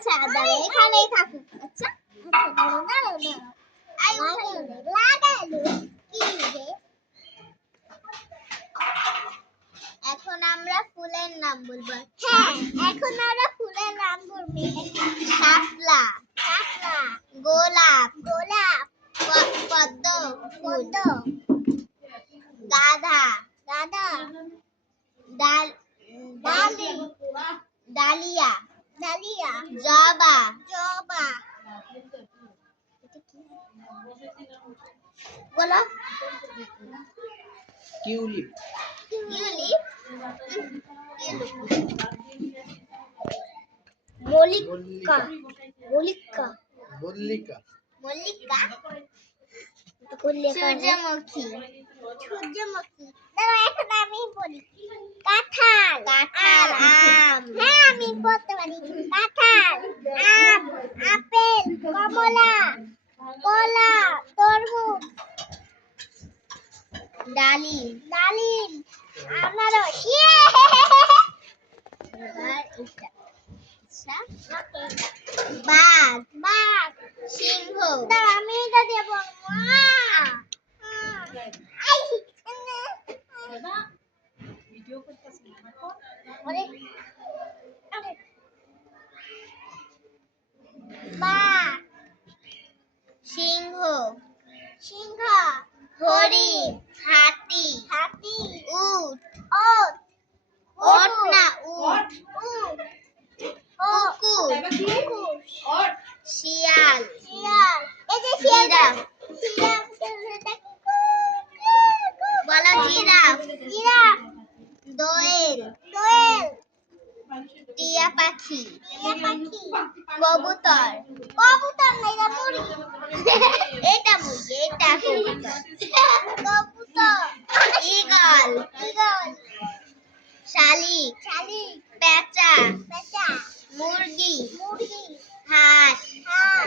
আচ্ছা দাঁড়া এখানেই থাকুক। আচ্ছা দাঁড়াও দাঁড়াও দাঁড়াও লাগালো কি রে। এখন আমরা ফুলের নাম বলবো। হ্যাঁ এখন আমরা ফুলের নাম বলবো। শাপলা শাপলা, গোলাপ গোলাপ, পদ্ম পদ্ম, গাঁদা গাঁদা, ডালি ডালিয়া ডালিয়া, জবা জবা, বলো টিউলিপ টিউলিপ, মল্লিকা মল্লিকা মল্লিকা মল্লিকা, সূর্যমুখী সূর্যমুখী। দাঁড়াও এখন আমি বলি। কাঁঠাল কাঁঠাল, আম, হ্যাঁ আমি বলতে পারি। কাঁঠাল, আম, আপেল, কমলা, কলা, তরমুজ, ডালিম ডালিম, আনারস। বাঘ বাঘ, সিংহ। আমি এটা দিয়ে বলবো। বাঘ, সিংহ সিংহ, হরিণ, হাতি হাতি, উট ওট ওট না উট উট, কুকুর কুকুর, শিয়াল শিয়াল, এই যে জিরাফ জিরাফ, বলো জিরাফ জিরাফ, দোয়েল দোয়েল, টিয়া পাখি টিয়া পাখি, কবুতর কবুতর না এটা মুরগি। এটা মুরগি এটা কবুতর কবুতর, ঈগল ঈগল, শালিক শালিক, পেঁচা পেঁচা, মুরগি মুরগি, হাঁস হাঁস।